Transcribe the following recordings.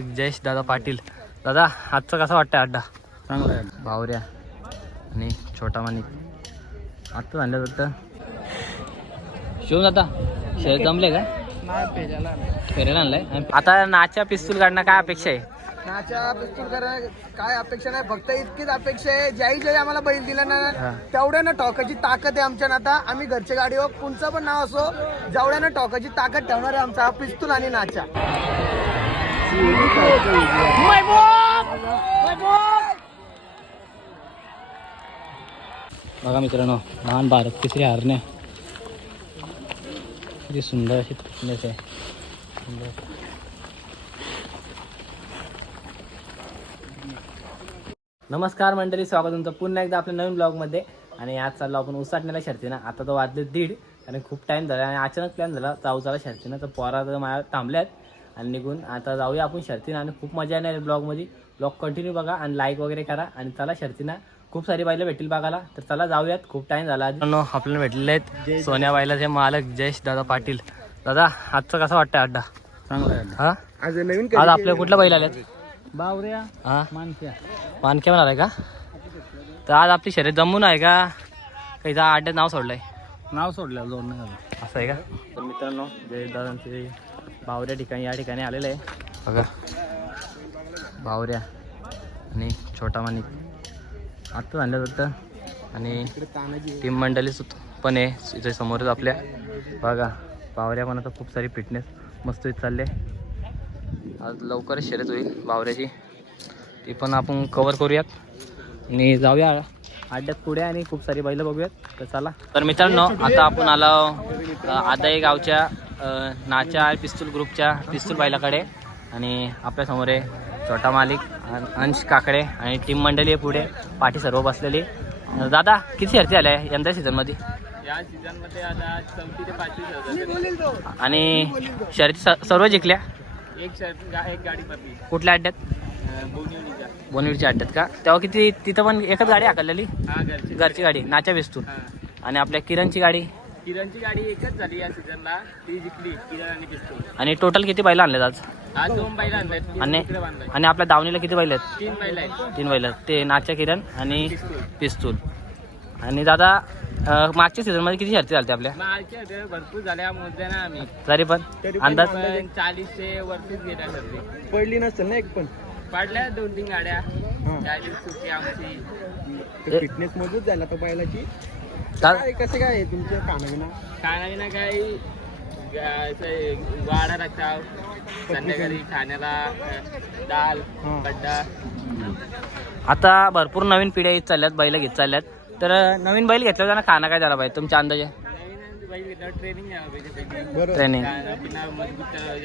जयेश दादा पाटील. दादा आजचं कसं वाटतं अड्डा? चांगला आहे. भावऱ्या आणि छोटा माणिक. आत्ता झालं वाटतं शिवून आता शहर जमले का? आणलाय? आता नाच्या पिस्तूल काढणं काय अपेक्षा आहे? नाच्या पिस्तूल करा काय अपेक्षा नाही फक्त इतकीच अपेक्षा आहे. ज्याही ज्याही आम्हाला बैल दिला ना. तेवढ्यानं टॉकाची ताकद आहे आमच्या आता आम्ही घरचे गाडीवर कोणचं पण नाव असो जेवढ्यानं टॉकाची ताकद ठेवणार आहे आमचा हा पिस्तूल आणि नाच्या बघा मित्रांनो लहान भारत तिसरी हारण्या किती सुंदर अशी फिटनेस आहे. सुंदर. नमस्कार मंडळी स्वागत तुमचं पुन्हा एकदा आपल्या नवीन ब्लॉगमध्ये आणि आज चाललो आपण उसाटण्याला शर्तीनं. आता तो वाजले दीड आणि खूप टाईम झाला आणि अचानक प्लॅन झाला चावचाला शर्तीनं. तर पोरा तर माझ्या थांबल्यात. आणि निघून आता जाऊया आपण शर्तीनं आणि खूप मजा येणार आहे ब्लॉगमध्ये ब्लॉग कंटिन्यू बघा आणि लाईक वगैरे करा आणि चला शर्तीनं खूप सारी बायला भेटतील बघायला. तर चला जाऊयात खूप टाइम झाला आपल्याला भेटलेले आहेत सोन्या बायलाचे मालक जयेश दादा पाटील. दादा आजचं कसं वाटतं अड्डा? चांगला आज नवीन आज आपल्या कुठला बैल आल्यात बावऱ्या हा? मानक्या. मानके म्हणालाय का? तर आज आपली शर्यत जमून आहे का? काहीचा अड्ड्यात नाव सोडलंय. नाव सोडलं झालं. असं आहे का? तर मित्रांनो जयेश दादांचे बावऱ्या ठिकाणी या ठिकाणी आलेलं आहे. बघा. बावऱ्या आणि छोटा माणिक. आत्ता झालं वाटतं आणि टीम मंडळी पण आहे. इथे समोरच आपल्या. बघा बावऱ्या पण आता खूप सारी फिटनेस मस्त इथं चालले. आज लवकरच शर्यत होईल बावऱ्याची. ती पण आपण कवर करूयात. आणि जाऊया. आड्यात पुढे आणि खूप सारी बैलं बघूयात. तर चला. तर मित्रांनो आता आपण आलो आदाई गावच्या अ, नाच्या पिस्तूल ग्रुपच्या पिस्तूल बैलाकडे आणि आपल्यासमोर आहे छोटा मालिक अंश काकडे आणि टीम मंडळी आहे पुढे. पाठी सर्व बसलेली. दादा किती शर्ती आल्या आहे यंदा सीझनमध्ये आणि शर्ती स- सर्व जिंकल्या? एक शर्ट एक गाडी पडली. कुठल्या अड्ड्यात? बोनिवलीच्या. अड्ड्यात का? तेव्हा किती तिथं पण एकच गाडी हाकललेली? घरची गाडी नाच्या पिस्तूल. हा. आणि आपल्या किरणची गाडी? किरणची गाडी एकच झाली या सीझनला. ती जिंकली किरण आणि पिस्तूल आणि टोटल किती बैल आणले आज? आज दोन बैल तीन आणि इकडे बांधलाय. आणि आपल्या दावणीला किती बैल आहेत? तीन बैल आहेत. तीन बैल आहेत. ते नाच्या किरण आणि पिस्तूल पिस्तूल आणि दादा अं, मागच्या सीझनमध्ये किती शर्ती झाल्या आपल्या? मागच्या वेळेस भरपूर झाल्या मोजल्या ना आम्ही. तरी पण. अंदाज? पण चाळीसशे वरतीच गेल्या सर्व पडली नसेल ना एक पण? पाडल्या दोन तीन गाड्या चाळीस सुट्टी आमची. फिटनेस मजबूत झाला तो बैलाची. काय कसं काय आहे कानाविना असं वाडा लागतात संध्याकाळी खाण्याला दाल हा. बड्डा. आता भरपूर नवीन पिढ्या येत चालल्यात बैल घेत चालल्यात. तर नवीन बैल घेतल्यावर त्यांना खाणं काय झाला पाहिजे? तुमच्या अंदाजे? ट्रेनिंग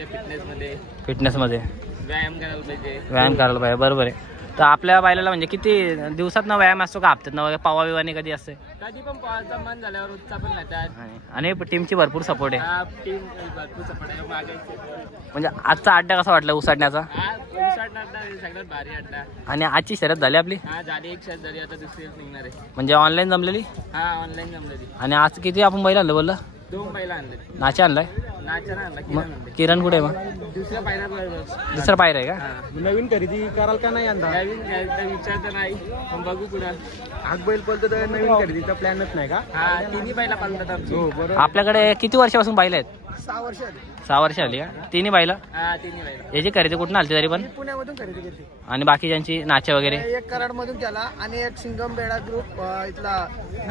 फिटनेसमध्ये फिटनेसमध्ये व्यायाम करायला पाहिजे. व्यायाम करायला पाहिजे बरोबर आहे. तर आपल्या बैलाला म्हणजे किती दिवसात ना व्यायाम असतो का? हप्त्यात ना पावा विवाने कधी असते कधी पण मन झाल्यावर रोजचा पण राहतात आणि- टीमची भरपूर सपोर्ट आहे. हा टीम भरपूर सपोर्ट आहे. मागायचे म्हणजे आजचा अड्डा कसा वाटला उसाडण्याचा हा उसाटणार अड्डा आहे सगळ्यात भारी अड्डा. आणि आजची शर्यत झाली आपली? हा झाली एक शर्ट झाली. आता दुसरी निघणार आहे. म्हणजे ऑनलाईन जमलेली? हा ऑनलाईन जमलेली. आणि आज किती आपण बैल आणलं बोललं? दोन बैल आणले नाचे आणलाय? नाचा आणला किरण मग आणले. किरण कुठे आहे मग? दुसऱ्या पायऱ्या दुसरा पायर आहे का? नवीन खरेदी कराल का नाही यंदा? नवीन घ्यायचा विचार तर नाही. पण बघू पुढं. आग बैल पळतो तर नवीन खरेदीचा प्लॅनच नाही का? हा तिन्ही बैला पालतात आमची. हो बरोबर. आपल्याकडे किती वर्षापासून बैल आहेत? सहा वर्ष आली. सहा वर्ष आली का? तिन्ही बैल हा तिन्ही बैला याची खरेदी कुठून आली तरी पण? मी पुण्यामधून खरेदी केली. आणि बाकीच्यांची नाचे वगैरे? एक कराड मधून केला आणि एक सिंगम बेडा ग्रुप अं, इथला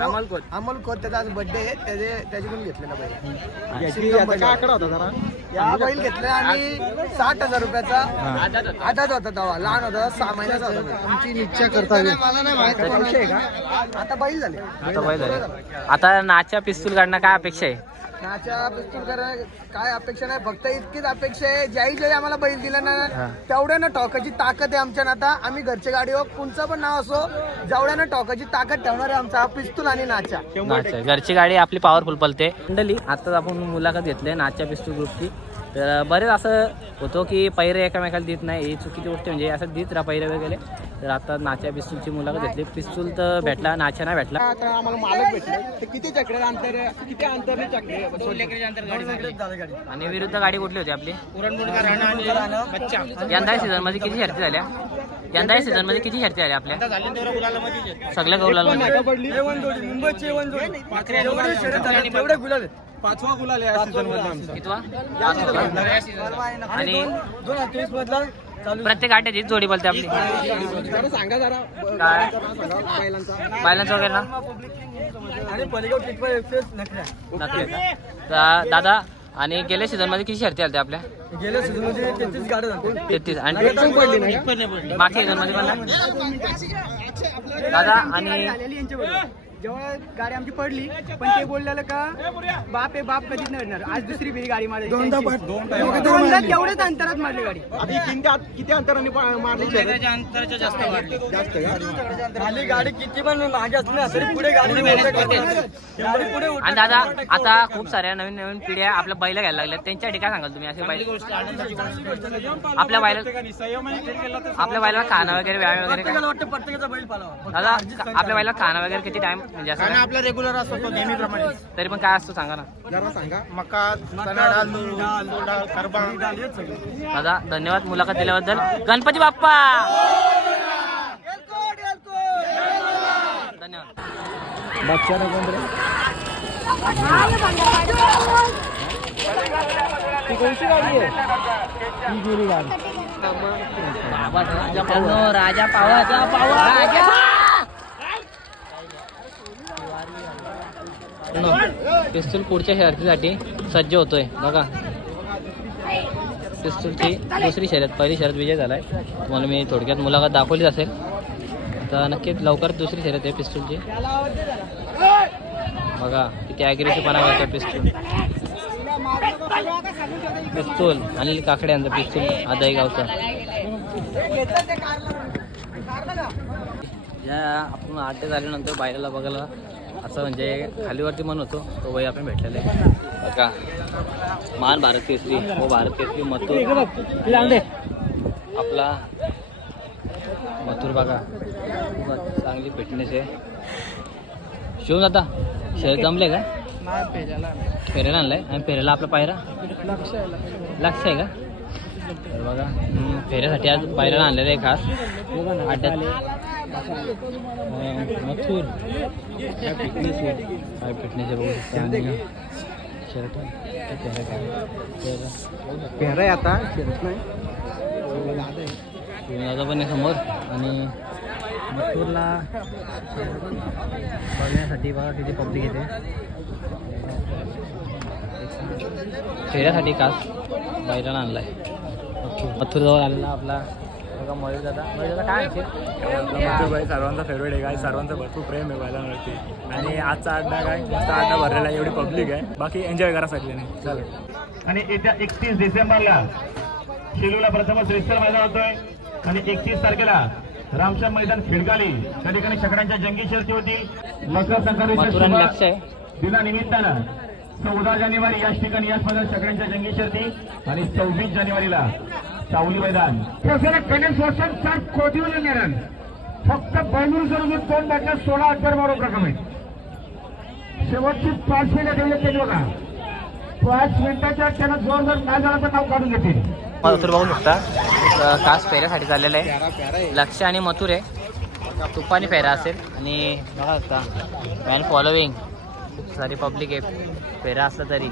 अमोल खोत. अमोल खोत त्याचा आज बर्थडे आहे. त्याचे त्याच्याकडून घेतलेला बैल. आकडा होता जरा. या बैल घेतला आणि साठ हजार रुपयाचा आधात होता. आधाच होता तेव्हा. लहान होता सहा महिन्याचा होता तुमची निश्चय करता मला नाही माहीत. का? आता बैल झाले. आता बैल झाले. आता नाच्या पिस्तूल काढणं काय अपेक्षा आहे? नाच्या पिस्तूल करा काय अपेक्षा नाही फक्त इतकीच अपेक्षा आहे. ज्याही ज्याही आम्हाला बैल दिला ना हा. तेवढ्यानं टॉकाची ताकद आहे आमच्या आता आम्ही घरच्या गाडीवर कोणचं पण नाव असो जेवढ्यानं टॉकाची ताकद ठेवणार आहे आमचा हा पिस्तूल आणि नाच्या घरची गाडी आपली पॉवरफुल पलते. मंडळी आताच आपण मुलाखत घेतली नाच्या पिस्तूल ग्रुपची तर बरेच असं होतो की पैरे एकामेकाला देत नाही. ही चुकीची गोष्ट म्हणजे असं देत राहा पैरे वगैरे. तर आता नाच्या पिस्तूलची मुलाखत घेतली. पिस्तूल तर भेटला नाच्या नाही भेटला. आता आम्हाला मालक भेटले. ते किती चकडे अंतर किती अंतरने चकडे दोन लेकराचे अंतर आणि विरुद्ध गाडी कुठली होती आपली? बच्चा. यंदा सीझनमध्ये किती शर्ती झाल्या? यंदा सीझनमध्ये किती शर्ती झाल्या आपल्या? सगळ्या गौलाला. पाचवा कितवा? आणि आणि दोन हजार तेवीस मधला चालू. प्रत्येक गाठ्याची जोडी बोलते आपली. जरा. सांगा जरा बायलांचं वगैरे ना? आणि पलीकडे नखऱ्या दादा आणि गेल्या सीझनमध्ये किती शर्ती आल्या आपल्या? गेल्या सीझनमध्ये तेहतीस गाड्या झाल्या तेहतीस. आणि पडली नाही. मागच्या सीझनमध्ये पण? दादा आणि जेव्हा गाडी आमची पडली पण ते बोललेलं का बाप आहे बाप कधीच नाही भेटणार. आज दुसरी फेरी गाडी मारली दोनदा time दोनदा तेवढ्याच अंतरात मारली गाडी. आधी किती किती अंतराने पा- मारली शर्यत? जास्त का? खाली गाडी किती पण मागे असली ना तरी पुढे गाडी गाडी पुढे आणि दादा आता खूप साऱ्या नवीन नवीन पिढ्या आपल्या बैला घ्यायला लागल्या. त्यांच्यासाठी काय सांगाल तुम्ही? असे बैल आपल्या बैला आपल्या बैला खाणं वगैरे व्यायाम वगैरे काय? प्रत्येकाला वाटतं प्रत्येकाचा बैल पालावा. दादा आपल्या बैला खाणं वगैरे किती टाइम म्हणजे असं? आपला रेग्युलर असतो तो नेहमीप्रमाणे. तरी पण काय असतो सांगा ना. जरा सांगा. मका चणा डाळ मूग डाळ तूर डाळ हरभरा डाळ हेच सगळं दादा धन्यवाद मुलाखत दिल्याबद्दल. गणपती बाप्पा! धन्यवाद. राजा पावाचा पावा. राजा पिस्तूल पुढच्या शर्यतीसाठी सज्ज होतोय. बघा. पिस्तूलची दुसरी शर्यत पहिली शर्यत विजय झालाय. तुम्हाला मी थोडक्यात मुलाखत दाखवलीच असेल. तर नक्कीच लवकर दुसरी शर्यत आहे पिस्तूलची. बघा किती ॲग्रेसिव्हपणा करतो पिस्तूल. पिस्तूल अनिल काकडे यांचा पिस्तूल आदाई गावचा. या आपण आठ झाल्यानंतर बायला बघायला असं म्हणजे खालीवरती मन होतो तो वय आपण भेटलेला आहे. का मान भारत केसरी हो भारत केसरी मथुर. आपला मथुर बघा चांगली फिटनेस आहे. शिवून आता शरीर जमले का? फेऱ्याला आणलाय. आणि फेऱ्याला आपला पायरा? लक्ष आहे का? बघा फेऱ्यासाठी आज पायऱ्याला आणलेलं आहे खास. अड्ड्यात मथुर काय फिटनेस आहे काय फिटनेस बघू शकता शर्ट पेहरा आहे आता शर्ट नाही. दादा पण आहे समोर आणि मथुरला बघण्यासाठी बघा तिथे पब्लिक येते. फेऱ्यासाठी खास आणला आणलाय. मथुरजवळ आलेला आपला बघा मयूर दादा. मयूर दादा काय बाई सर्वांचा फेवरेट आहे काय सर्वांचं भरपूर प्रेम आहे बैलांवरती आणि आजचा अड्डा काय? मस्त अड्डा भरलेला आहे एवढी पब्लिक आहे. बाकी एन्जॉय करा सगळ्यांनी चालेल आणि येत्या एकतीस डिसेंबरला शेलूला प्रथमच रेस्टर मैदान होतोय. आणि एकतीस तारखेला रामश्याम मैदान खिडकाली त्या ठिकाणी शकड्यांच्या जंगी शर्ती होती. मकर संक्रांतीच्या दिनानिमित्तानं चौदा जानेवारी याच ठिकाणी याच मैदान शकड्यांच्या जंगी शर्ती. आणि सव्वीस जानेवारीला सावली मैदान. गणेश वसंत सर कोदिवले नेरण फक्त बैलूर जरूर दोन बॅटल्या सोळा अठरा बारा प्रकम आहे शेवटची पाच मिनिटं ठेवले ते बघा. पाच मिनिटाच्या त्यानं जोर जर नाही झाला तर नाव काढून घेतील. मथुर बघू शकता एक खास फेऱ्यासाठी चाललेलं आहे. लक्ष आणि मथुर आहे. तुपानी फेरा असेल. आणि बघा आता मॅन फॉलोविंग खूप सारी पब्लिक आहे. फेरा असला तरी.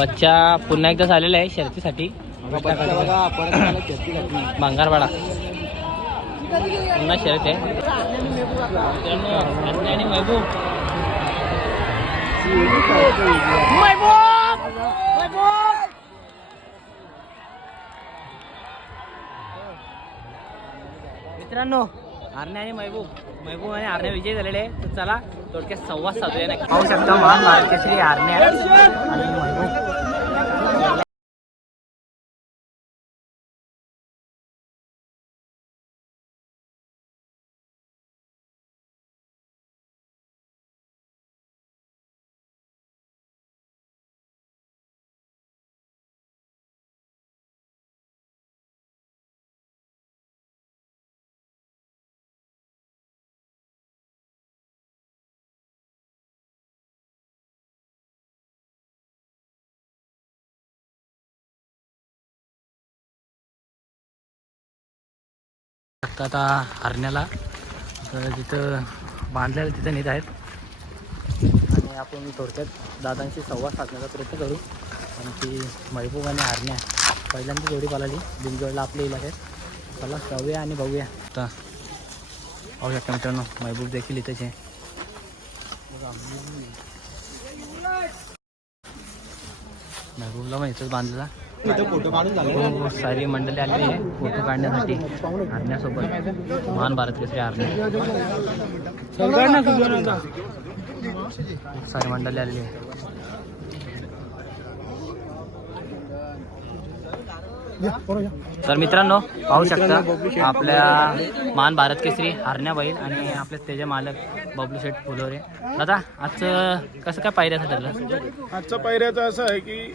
बच्चा पुन्हा एकदा झालेला आहे शर्तीसाठी. भांगारवाडा पुन्हा शर्त आहे आणि महबूब. मित्रांनो आरणे आणि महबूब. महबूब आणि आरणे विजय झालेले आहे तर चला थोडक्यात संवाद साधूया पाहू शकता महान भारत केसरी आरणे आणि महबूब शकता आता हरण्याला. जिथं बांधलेलं तिथं नेत आहेत. आणि आपण थोडक्यात दादांशी संवाद साधण्याचा प्रयत्न करू. आणि ती महबूब आणि हरण्या पहिल्यांदा जोडी पालाली बिंजोडला आपल्या इलाक्यात चला जाऊया आणि बघूया. आता पाहू शकता मित्रांनो महबूब देखील इथेच आहे. महबूबला पण इथंच बांधलेला. फोटो काढून झाले. हो सारी मंडळी आलेली आहे फोटो काढण्यासाठी हरण्यासोबत महान भारत केसरी हरण्या खूप सारी मंडळी आलेली आहे. तर मित्रांनो पाहू शकता आपल्या महान भारत केसरी हरण्या बैल आणि आपले त्याचे मालक बबलू शेठ फुलोरे. दादा आजचं कसं काय पायऱ्याचं ठरलं आजचा पायऱ्याचं असं आहे की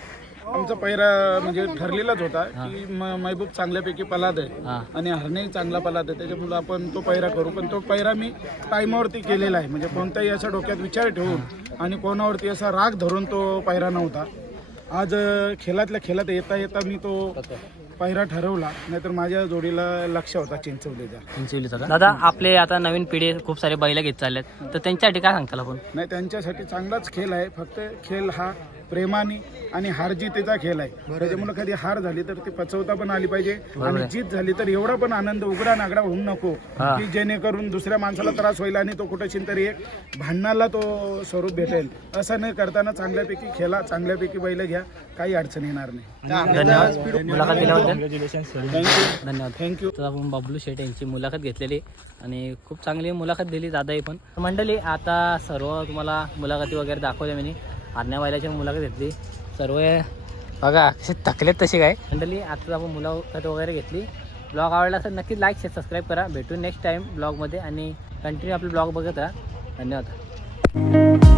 आमचा पायरा म्हणजे ठरलेलाच होता की म- महबूब चांगल्यापैकी पलाद आहे हां. आणि हरणेही चांगला पलाद आहे. त्याच्यामुळे आपण तो पायरा करू. पण तो पायरा मी टायमावरती केलेला आहे. म्हणजे कोणत्याही अशा डोक्यात विचार ठेवून आणि कोणावरती असा राग धरून तो पायरा नव्हता. आज अं, खेळातल्या खेळात येता येता मी तो पायरा ठरवला. नाहीतर माझ्या जोडीला लक्ष होता चिंचवलीचा. चिंचवलीचा का? दादा आपले आता नवीन पिढी खूप सारे बैल घेत चाललेत तर त्यांच्यासाठी काय सांगताल आपण? नाही त्यांच्यासाठी चांगलाच खेळ आहे. फक्त खेळ हा प्रेमाने आणि हार जितेचा खेळ आहे. त्याच्यामुळे कधी हार झाली तर ती पचवता पण आली पाहिजे आणि जीत झाली तर एवढा पण आनंद उघडा नागडा होऊ नको. की जेणेकरून दुसऱ्या माणसाला त्रास होईल आणि तो कुठेशी तरी एक भांडणाला तो स्वरूप भेटेल. असं न करताना चांगल्यापैकी खेळा चांगल्यापैकी बैल घ्या. काही अडचण येणार नाही. थँक्यू धन्यवाद. थँक्यू तर आपण बबलू शेठ यांची मुलाखत घेतलेली आणि खूप चांगली मुलाखत दिली दादाही पण. मंडळी आता सर्व तुम्हाला मुलाखती वगैरे दाखवल्या मी. आज्ञा बैलाची मुलाखत घेतली. सर्व बघा कसे थकलेत तसे काय? मंडळी आता आपण मुलाखत वगैरे घेतली. ब्लॉग आवडला तर नक्की लाईक शेअर सबस्क्राईब करा. भेटू नेक्स्ट टाईम ब्लॉगमध्ये आणि कंटिन्यू आपले ब्लॉग बघत राहा. धन्यवाद.